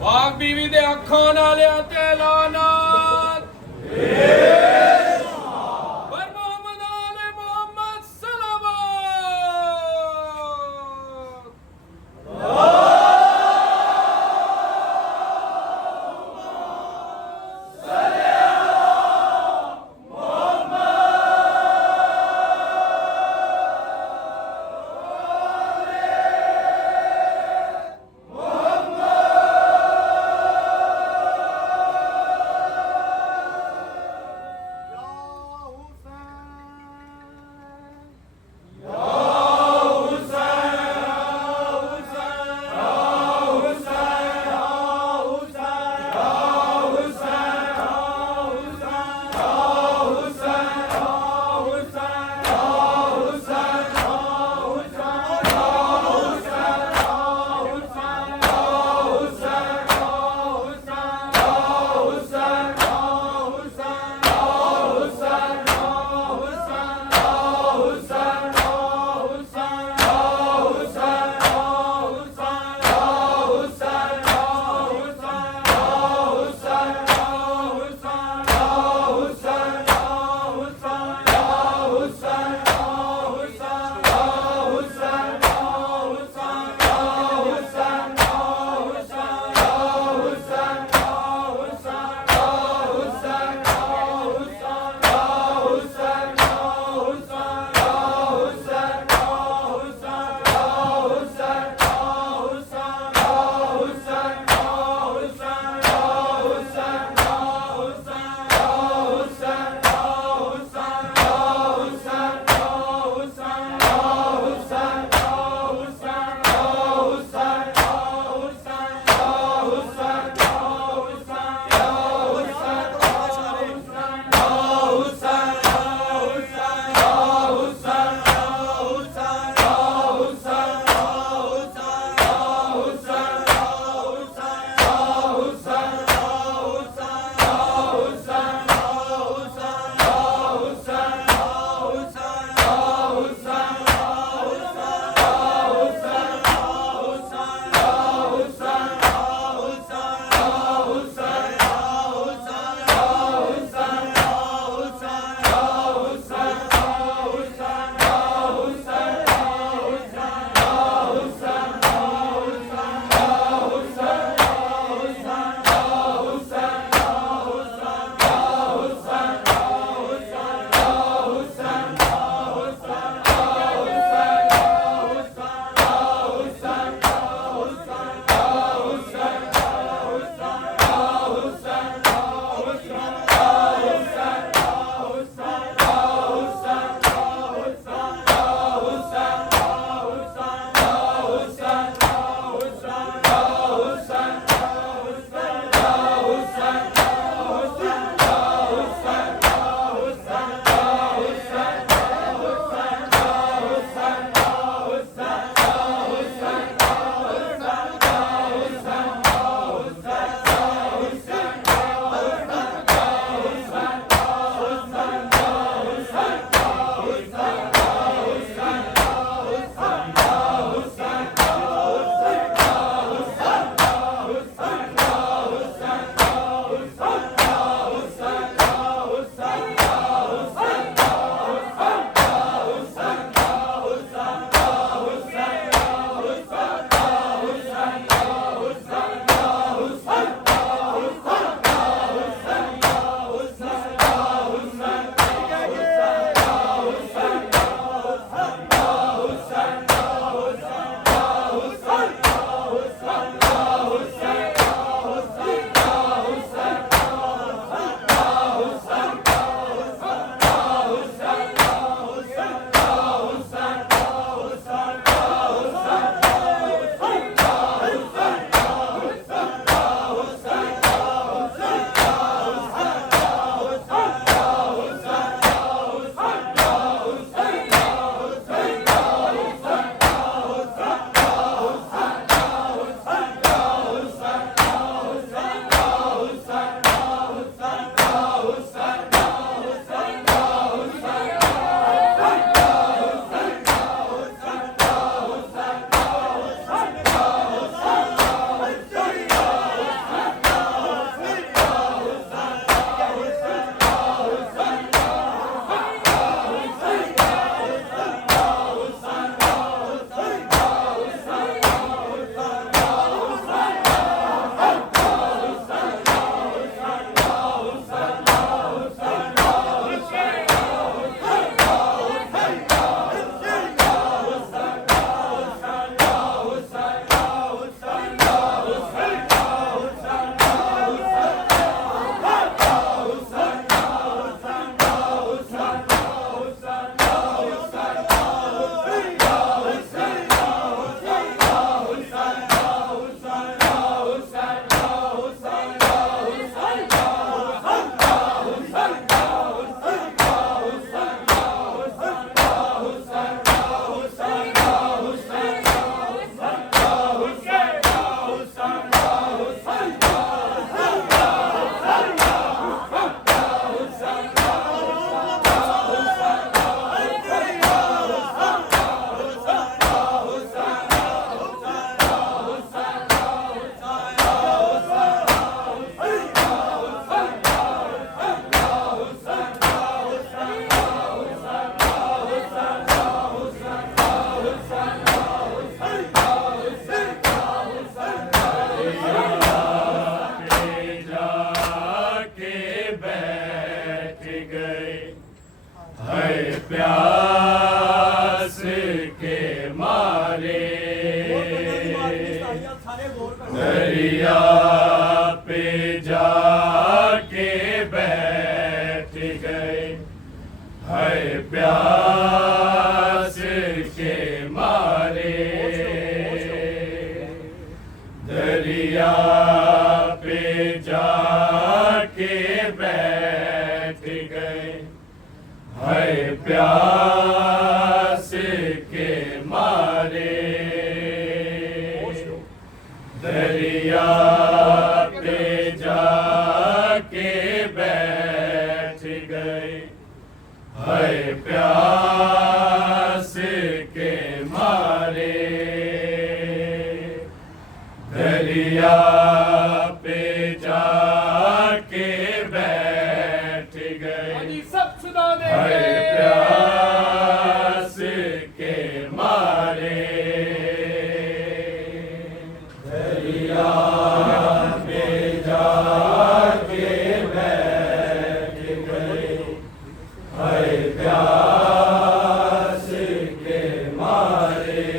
ਬਾਗ ਬੀਵੀ ਦੇ ਅੱਖਾਂ ਨਾਲਿਆਂ ਤੇ ਲਾਨਤ ਪਰ ਮੁਹੰਮਦ ਆਲੇ ਮੁਹੰਮਦ ਸਲਾਵਤ प्यास के मारे दरिया पे जाके बैठ गए, है प्यास के मारे दरिया पे जाके बैठ गए, है प्यास के मारे दरिया पे जाके बैठ गए, है प्यास के मारे दरिया पे जाके बैठ गए, सब सुना दे है प्यास के मारे दरिया पे जाके बैठ गए, है प्यास के मारे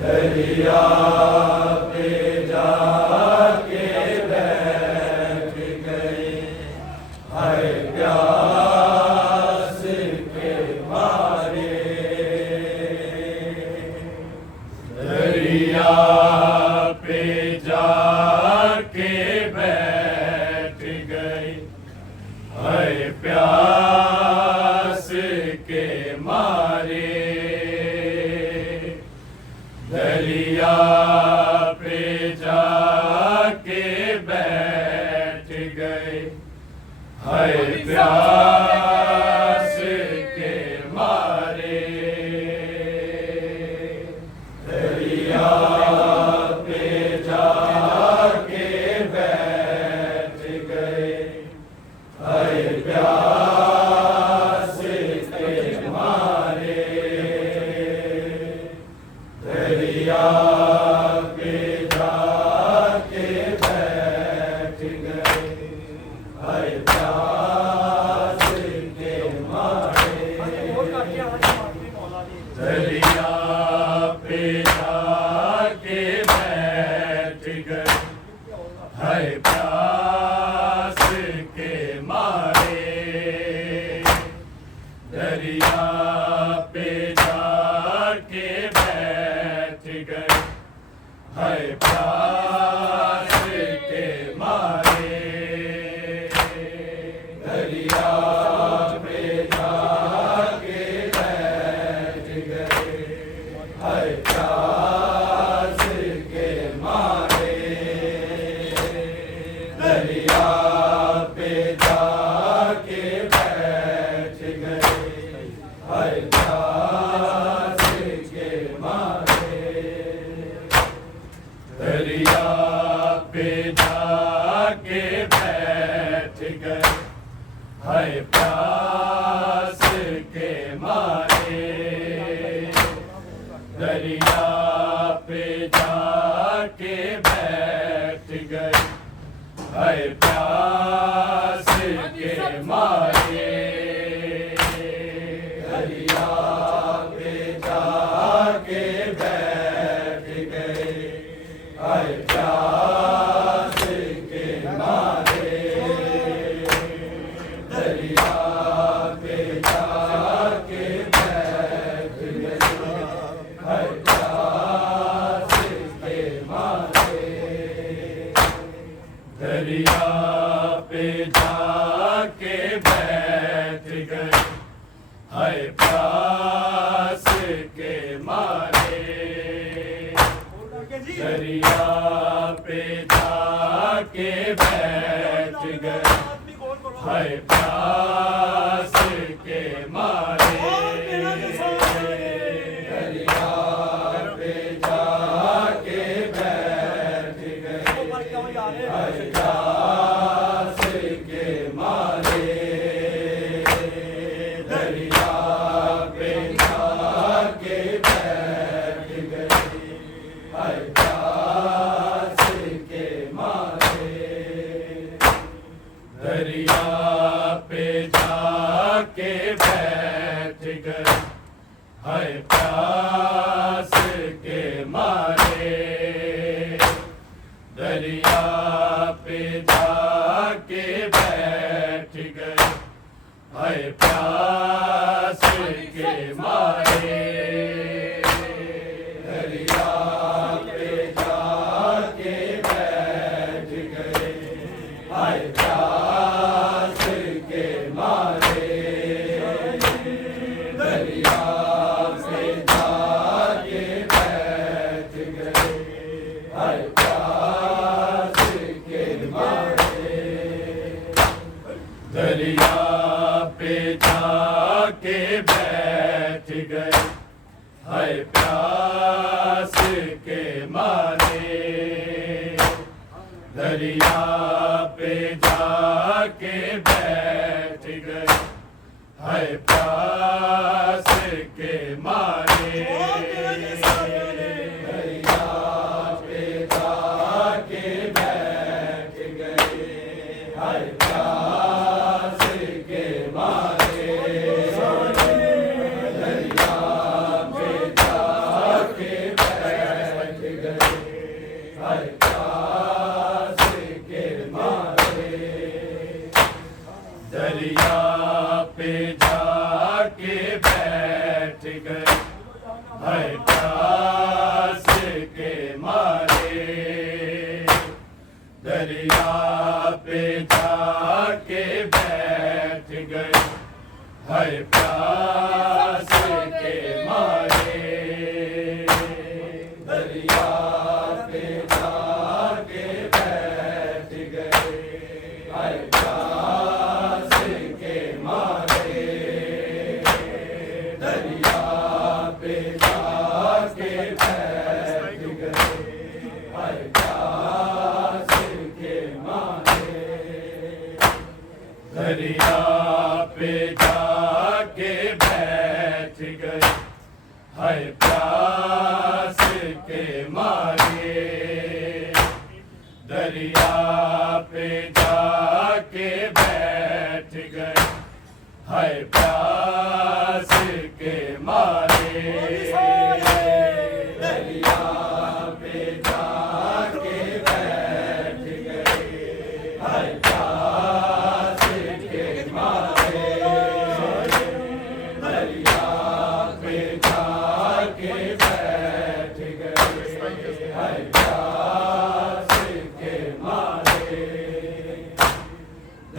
दरिया पे जाके बैठ गए, है प्यास के मारे दरिया पे जाके बैठ गए, है प्यास के मारे दरिया पे जाके बैठ गए, है प्यास के मारे दरिया पे जाके बैठ गए, है प्यास के मारे दरिया पे जाके बैठ गए, है प्यास के मारे दरिया पे जाके बैठ गए, है प्यास के मारे दरिया पे जाके बैठ गए, है प्यास के मारे दरिया पे जाके बैठ गए, है प्यास के मारे दरिया पे जाके बैठ गए, है प्यास के मारे दरिया पे जाके बैठ गए, है प्यास के मारे दरिया पे जाके बैठ गए, है प्यास के मारे दरिया पे जाके बैठ गए, है प्यास के मारे दरिया पे जाके बैठ गए, है प्यास के मारे दरिया पे जाके बैठ गए, है प्यास के मारे दरिया पे जाके बैठ गए, है प्यास के मारे दरिया पे जाके बैठ गए, है प्यास के मारे दरिया पे जाके बैठ गए, है प्यास के मारे दरिया पे जा बैठ गए, हाय प्यास के मारे। दरिया पे जाके बैठ गए, हाय प्यास के मारे। दरिया पे जाके बैठ गए, हाय प्यास के मारे। दरिया पे जाके बैठ गए, हाय प्यास के मारे। दरिया पे जाके बैठ गए, हाय प्यास के मारे। दरिया पे जाके बैठ गए, हाय प्यास के मारे। दरिया पे जाके बैठ गए, हाय प्यास के मारे। दरिया पे जाके बैठ गए, हाय प्यास के मारे। दरिया पे जाके बैठ गए, हाय प्यास के मारे। दरिया पे जाके बैठ गए, हाय प्यास के मारे। दरिया पे जाके बैठ गए, हाय प्यास के मारे। दरिया पे जाके बैठ गए, हाय प्यास के मारे। दरिया पे जाके बैठ गए, हाय प्यास के मारे। दरिया पे जाके बैठ गए, हाय प्यास के मारे। दरिया पे जाके बैठ गए, हाय प्यास के मारे। दरिया पे जाके बैठ गए, हाय प्यास के मारे।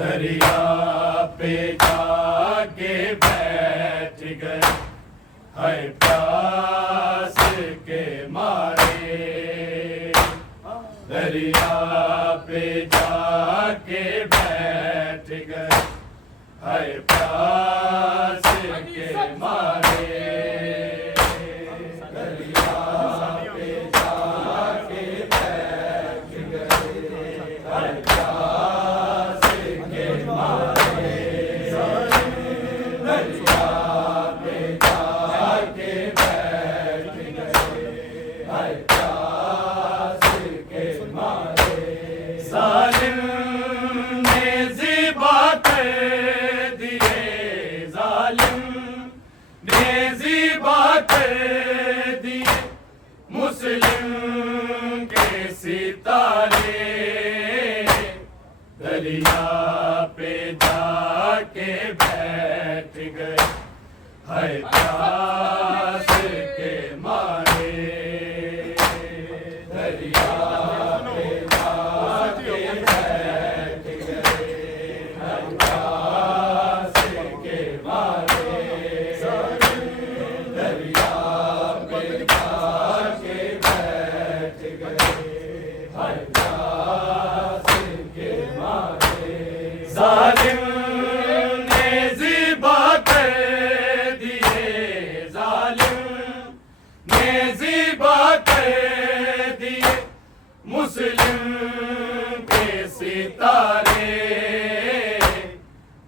दरिया पे जाके बैठ गए, हाय प्यास के मारे। दरिया पे जाके बैठ गए, हाय प्यास के मारे। दरिया पे जाके बैठ गए, हाय प्यास के मारे। दरिया पे जाके बैठ गए, हाय प्यास के मारे। जालिम ने ज़िबा कर दिए, जालिम ने ज़िबा कर दिए मुस्लिम के सितारे। दरिया पे जाके बैठ गए, हाय प्यास के मारे। दरिया पे जाके बैठ गए, हाय प्यास के मारे। दरिया पे जाके बैठ गए, हाय प्यास के मारे। जालिम ने ज़िबा कर दिए, जालिम ने ज़िबा कर दिए मुस्लिम के सितारे।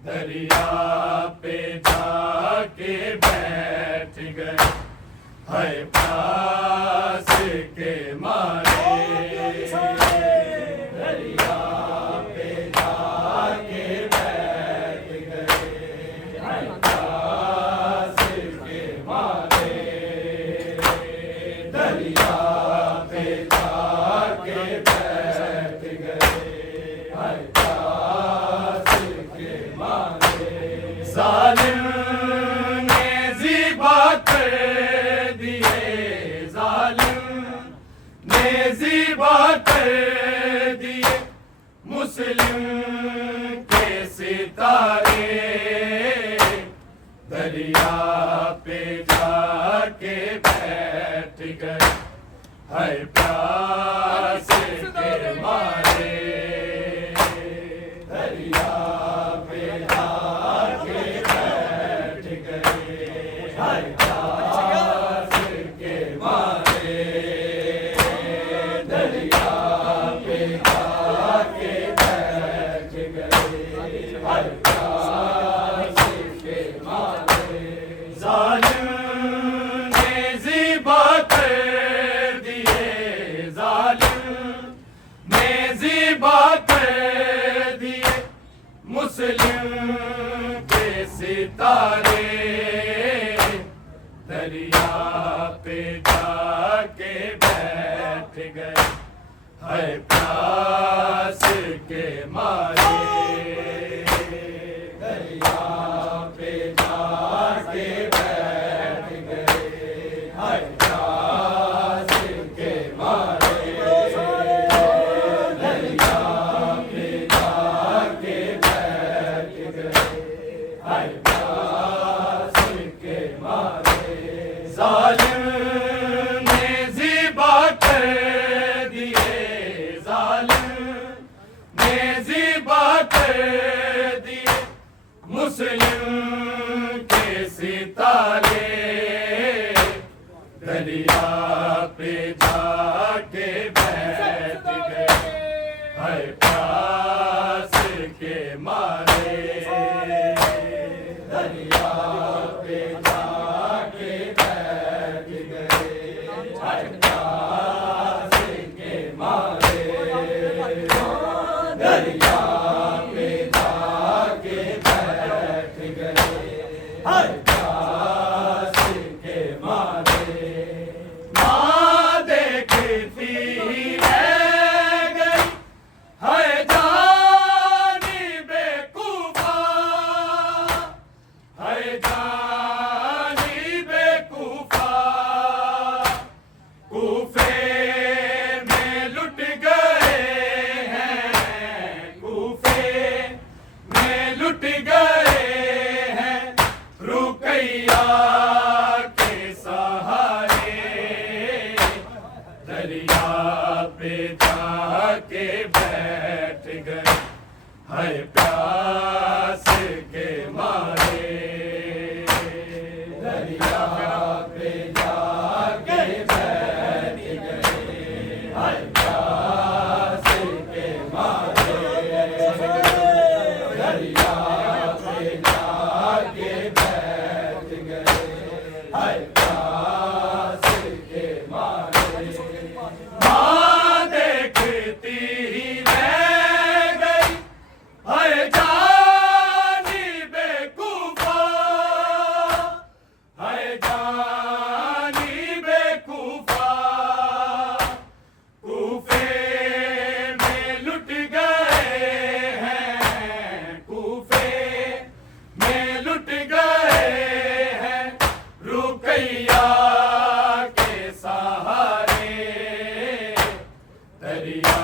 दरिया पे जाके बैठ गए, हाय प्यास के मारे। दरिया पे जाके बैठ गए, हाय प्यास सितारे दरिया पे जाके बैठ गए है प्यास के मारे दरिया पे जाके बैठ गए है प्यास के मारे दरिया पे जाके बैठ गए है प्यास के मारे जालिम ने ज़िबा कर दिए जालिम ने ज़िबा कर दिए मुस्लिम के सितारे दरिया पे जाके बैठ गए है प्यास के मारे दरिया पे जाके बैठ गए है प्यास के मारे दरिया पे जाके बैठ गए है प्यास के मारे जालिम ने ज़िबा कर दिए जालिम ने ज़िबा कर दिए मुस्लिम के सितारे दरिया पे जाके बैठ गए है प्यास के मारे दरिया पे जाके बैठ गए है प्यास के मारे दरिया पे जाके बैठ गए है प्यास के मारे माँ देखती रह गई है जानी बेकूफा है जानी बेकूफा कूफे में लुट गए हैं कूफे में लुट गए हैं रुकैया के सहारे दरिया पे जाके बैठ गए है प्यास के मारे दरिया पे जाके बैठ गए है प्यास के मारे दरिया पे जाके बैठ गए है प्यास के मारे माँ देखती रह गई है जानी बेकूफा है जानी बेकूफा कूफे में लुट गए हैं कूफे में लुट गए हैं रुकैया के सहारे दरिया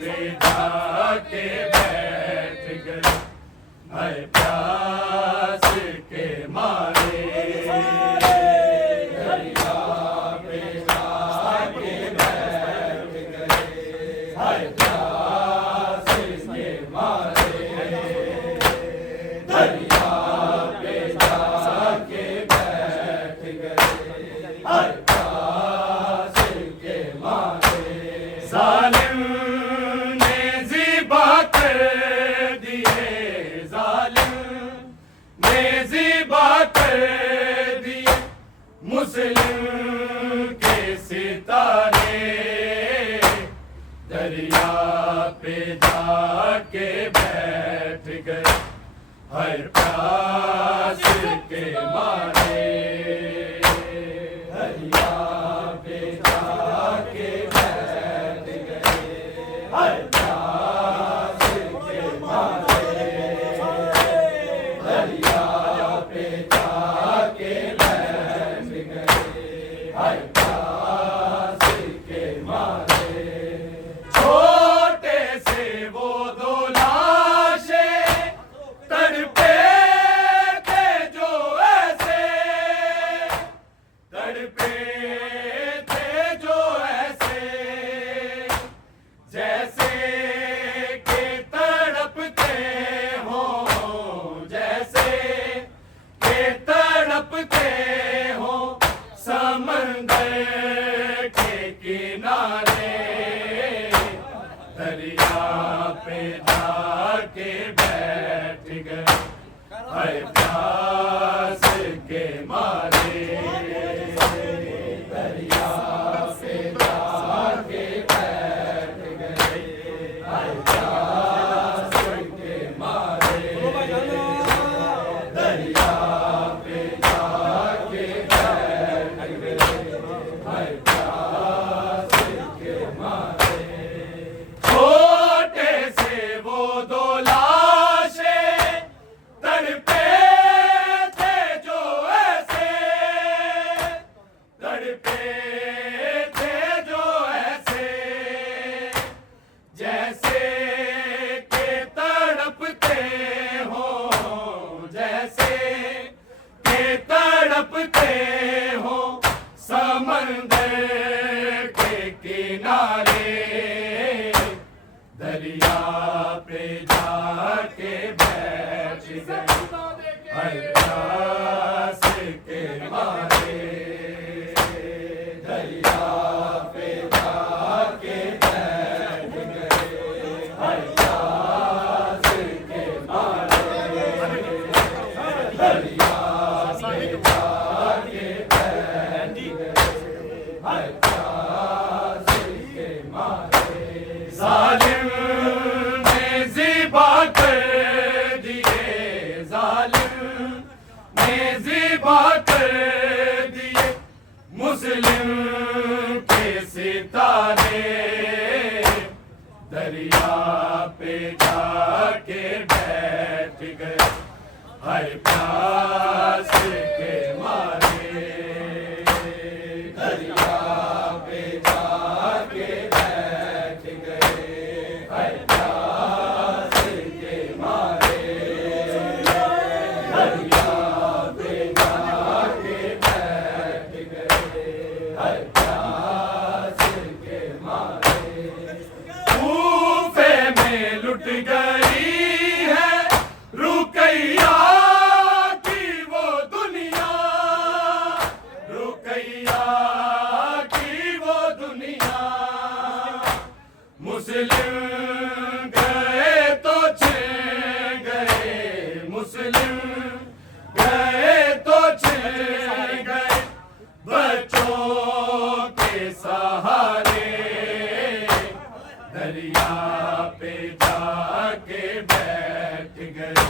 पे जाके बैठ गए है प्यास के मारे दरिया पे जाके बैठ गए है प्यास के मारे दरिया पे जाके बैठ गए है प्यास के मारे जालिम ने ज़िबा कर दिए जालिम ने ज़िबा कर दिए मुस्लिम के सितारे दरिया पे जाके बैठ गए है प्यास के मारे दरिया पे जाके बैठ गए है प्यास के मारे दरिया पे जाके बैठ गए है प्यास के मारे छोटे से वो दो लाशें गए, हाय प्यास के मारे दरिया पे जाके बैठ गए, हाय प्यास के मारे दरिया पे जाके बैठ गए, हाय प्यास के मारे। छोटे से वो दो लाशें तड़पे थे जो ऐसे, तड़पे थे जो ऐसे, जैसे के तड़पते हो, जैसे के तड़पते हो समंदर के किनारे, दरिया पे जाके बैठ गए, हाय प्यास के मारे दरिया पे जाके बैठ गए, हाय प्यास के मारे दरिया पे जाके बैठ गए, हाय प्यास के मारे। जालिम ने ज़िबा कर दिए, जालिम ने ज़िबा कर दिए मुस्लिम के सितारे, दरिया पे जाके बैठ गए, हाय प्यास के मारे दरिया पे जाके बैठ गए, हाय प्यास के मारे दरिया पे जाके बैठ गए, हाय प्यास के मारे। कूफे में लुट गई है रुकैया की वो दुनिया, रुकैया की वो दुनिया, मुस्लिम गए तो छिन गए, मुस्लिम गए तो छिन गए बच्चों के सहारे, दरिया पे जाके बैठ गए,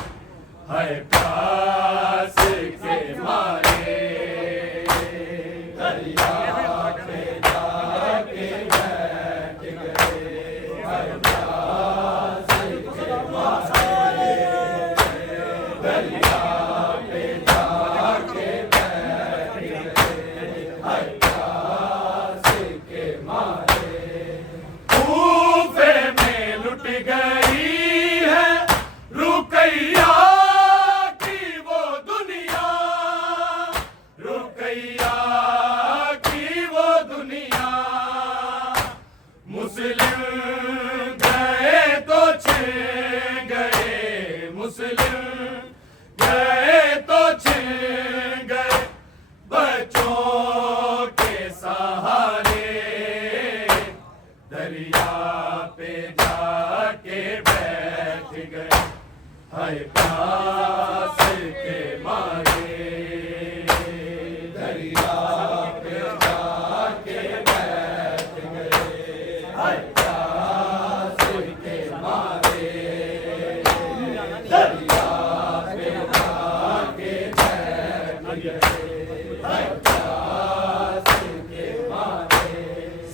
हाय प्यास के मारे दरिया पे जाके बैठ गए, हाय प्यास के मारे दरिया पे जाके बैठ गए, हाय प्यास के मारे। कूफे में लुट गई है रुकैया की वो दुनिया, रुकैया की वो दुनिया, मुस्लिम गए तो छिन गए, मुस्लिम गए तो छिन गए बच्चों के सहारे, दरिया पे जाके बैठ गए, हाय प्यास के मारे दरिया पे जाके बैठ गए, हाय प्यास के मारे दरिया पे जाके बैठ गए, हाय प्यास के मारे।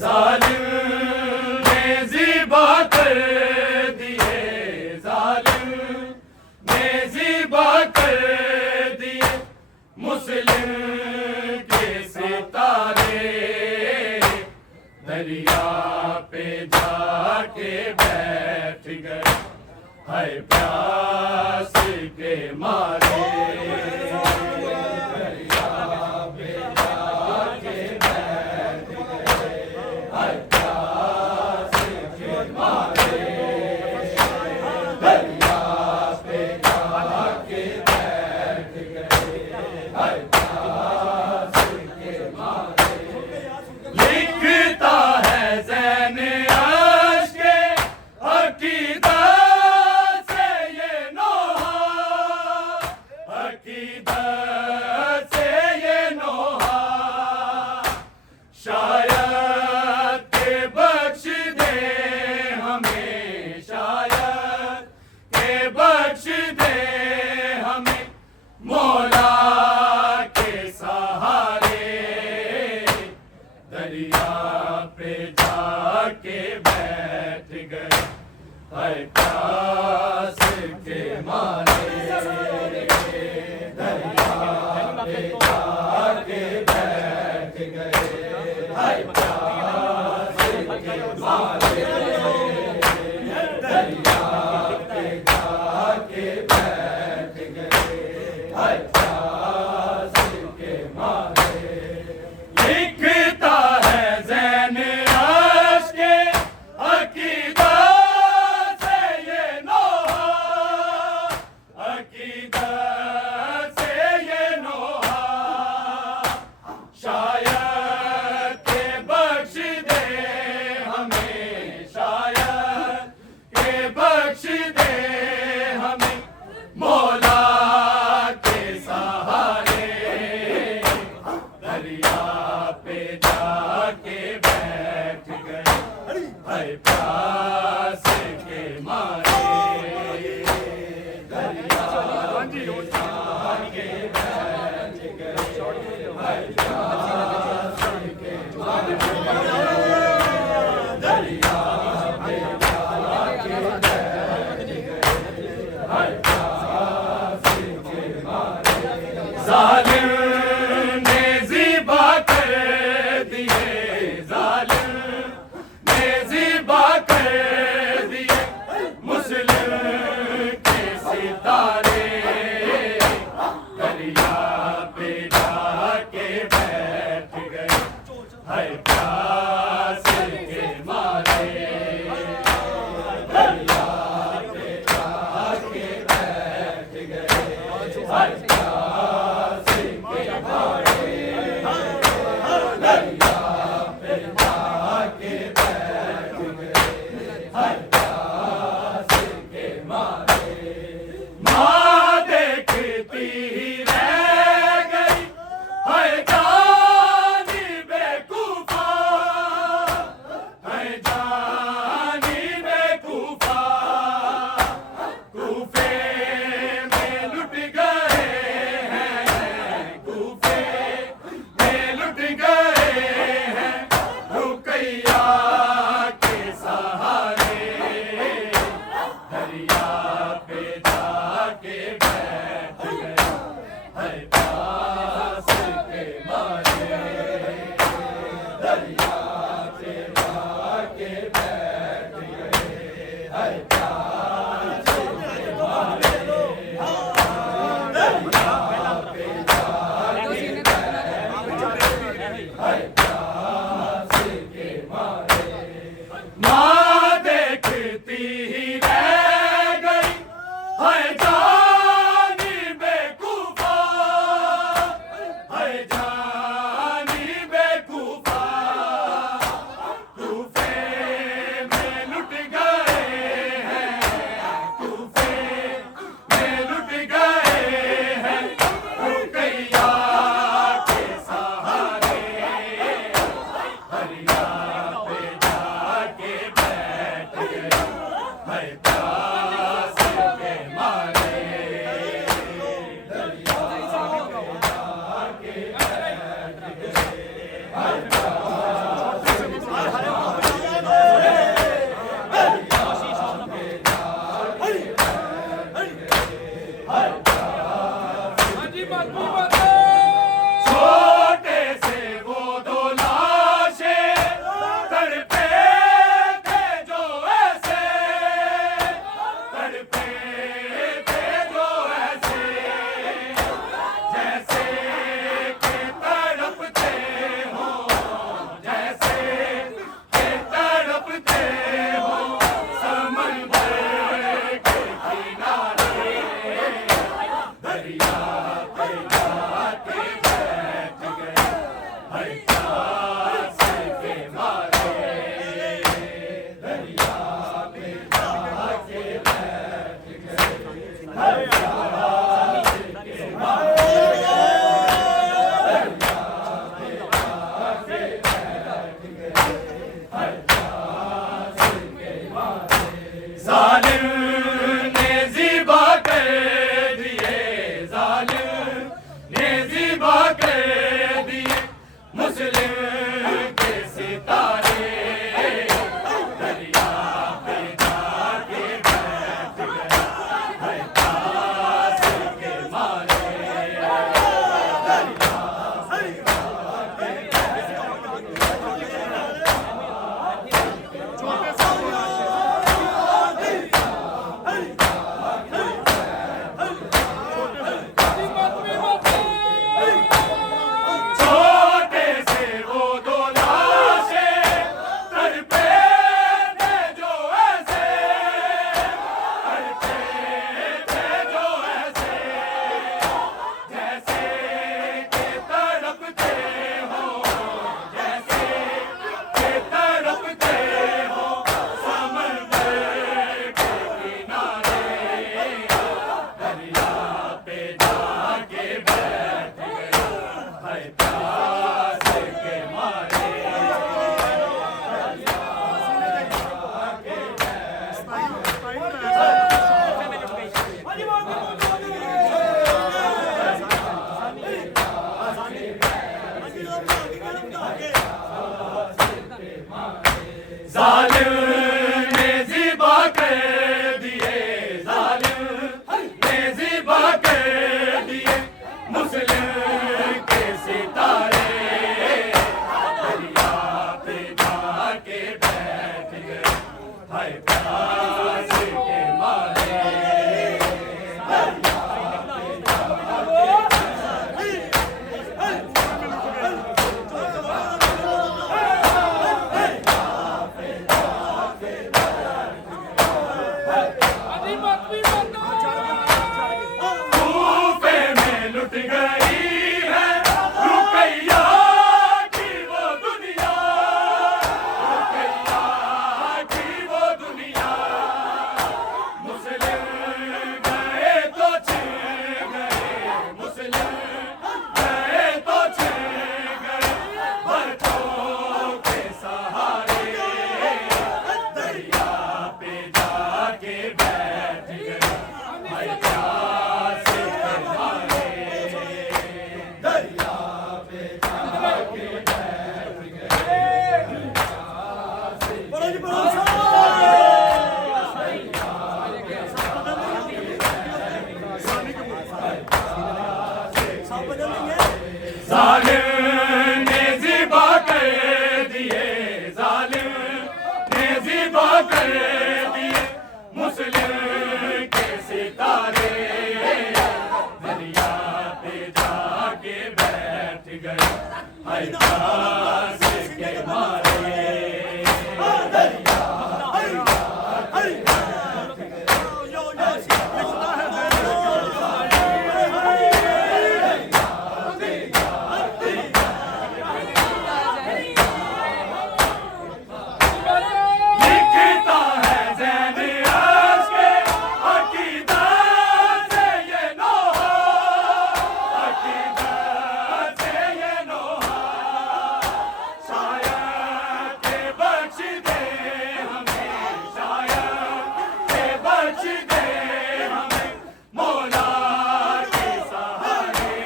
जालिम ने ज़िबा कर दिए, जालिम ने ज़िबा कर दिए मुस्लिम के सितारे, दरिया पे जाके बैठ गए, हाय प्यास के मारे दरिया पे जाके बैठ गए, हाय प्यास के मारे दरिया पे जाके बैठ गए, हाय प्यास के मारे। लिखता है ज़ैन अश्क अक़ीदत से ये नोहा, जालिम ने ज़िबा कर दिए, जालिम ने ज़िबा कर दिए मुस्लिम के सितारे, दरिया पे जाके बैठ गए है प्यास के मारे, दरिया पे जाके बैठ गए है गई है रुकैया की वो दुनिया, रुकैया की वो दुनिया। मुस्लिम गए तो छिन गए, मुस्लिम गए तो छिन गए, बरतों के सहारे दरिया पे जाके बैठ गए। भाई प्यास के मारे दरिया पे जाके बैठ गए। जालिम ने ज़िबा कर दिए, जालिम ने ज़िबा कर दिए मुस्लिम के सितारे, दरिया पे जाके बैठ गए। हाय प्यास के मारे दरिया लिखता है ज़ैन अर्श के अकीदत से ये नोहा, अकीदत से ये नोहा। शायद के बख्श दे हमें, शायद के बख्श दे हमें मौला के सहारे,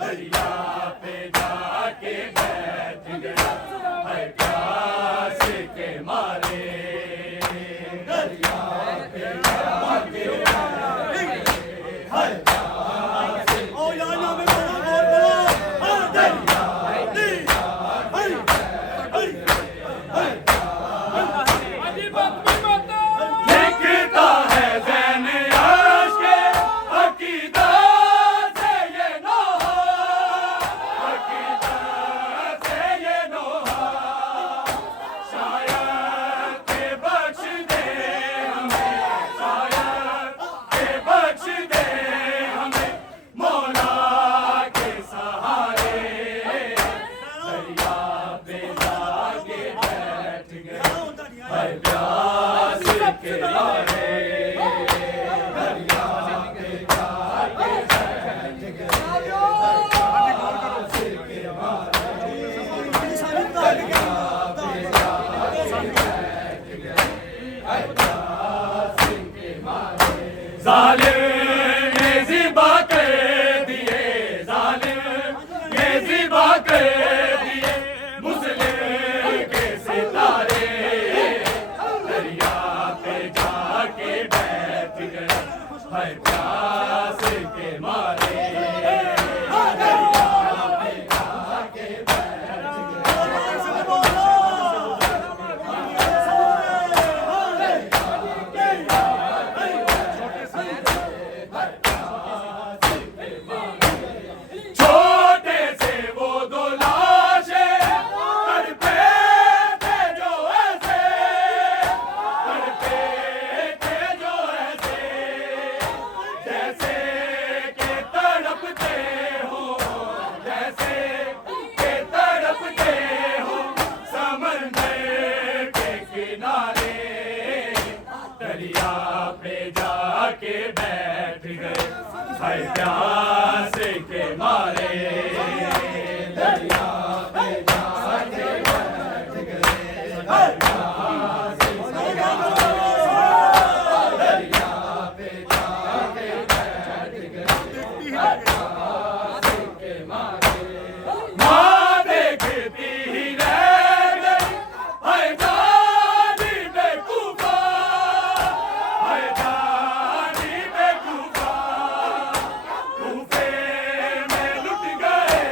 दरिया पे जाके बैठ गए। हाय प्यास के मारे दरिया पे जाके बैठ गए। हाय प्यास लिखता है ज़ैन अर्श के अकीदत से ये नोहा, अकीदत से ये नोहा। शायद के बख्श दे हमें, शायद के बख्श दे हमें मौला के सहारे, दरिया पे जाके बैठ गए। हाय प्यास के मारे दरिया पे जाके बैठ गए। प्यास के मारे दरिया पे जाके बैठ गए। हाय प्यास के मारे जालिम ने ज़िबा कर दिए, जालिम ने ज़िबा कर दिए मुस्लिम के सितारे, दरिया पे जाके बैठ गए। हाय प्यास के मारे दरिया पे जाके बैठ छोटे से वो दो लाशें तड़पे थे जो ऐसे, तड़पे थे जो ऐसे, जैसे के तड़पते हो, जैसे के तड़पते हो समंदर के किनारे, दरिया पे जाके बैठ गए। हाय प्यास के मारे दरिया पे जाके बैठ गए। हाय प्यास के मारे दरिया पे जाके बैठ गए। हाय प्यास के मारे माँ देखती ही रह गई, हाय जानी बेवकूफा, हाय जानी बेवकूफा। तूफे में लुट गए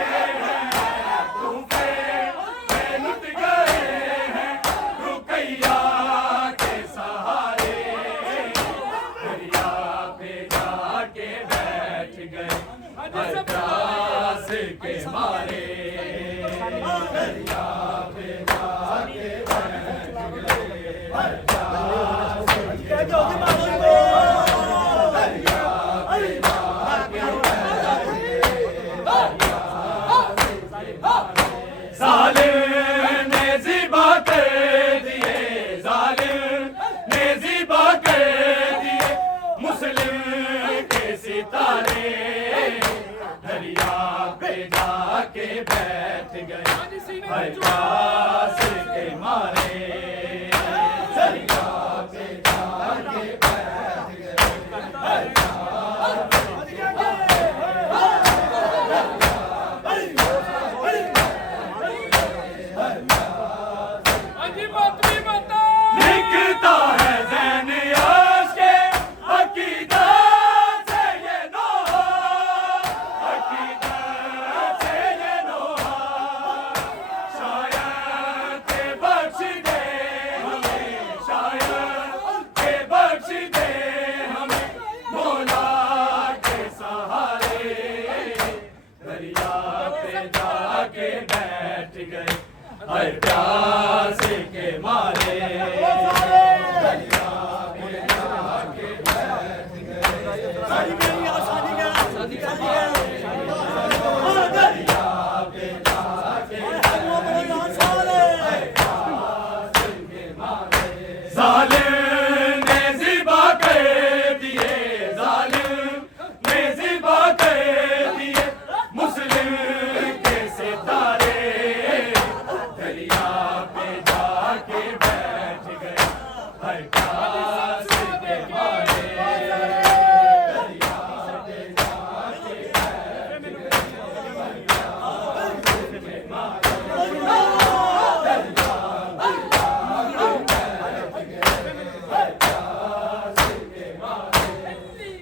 हैं, तूफे में लुट गए हैं रुकैया के सहारे, दरिया पे जाके बैठ गए। हाय प्यास के मारे दरिया पे जाके बैठ गए। हाय प्यास के मारे दरिया पे जाके बैठ गए ਹਾਂਜੀ ਸੀਨੇ हर ਵਿੱਚ प्यास के मारे दरिया पे जाके बैठ गए ਹਾਂਜੀ ਮਾਤਰੀ ਮਾਤਾ लिखता है ज़ैन याश के अकीदत से ये नोहा अकीदत से ये नोहा शायद के बख्श दे हमें शायद के बख्श दे हमें मौला के सहारे दरिया पे जाके बैठ गए हर प्यास के मारे दरिया पे जाके बैठ गए दरिया पे जाके जालिम ने ज़िबा कर दिए जालिम ने ज़िबा कर दिए मुस्लिम के सितारे दरिया पे जाके बैठ गए हर प्यास के मारे दरिया पे जाके बैठ गए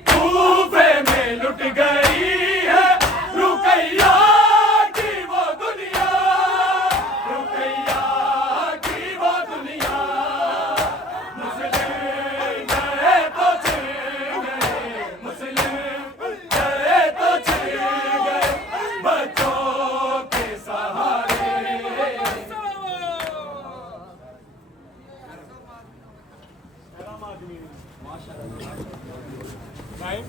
तूफे में लुट गई है रुकैया की वो दुनिया रुकैया की वो दुनिया मुस्लिम गए तो छिड़ गए मुस्लिम गए तो छिड़ गए बच्चों के सहारे टाइम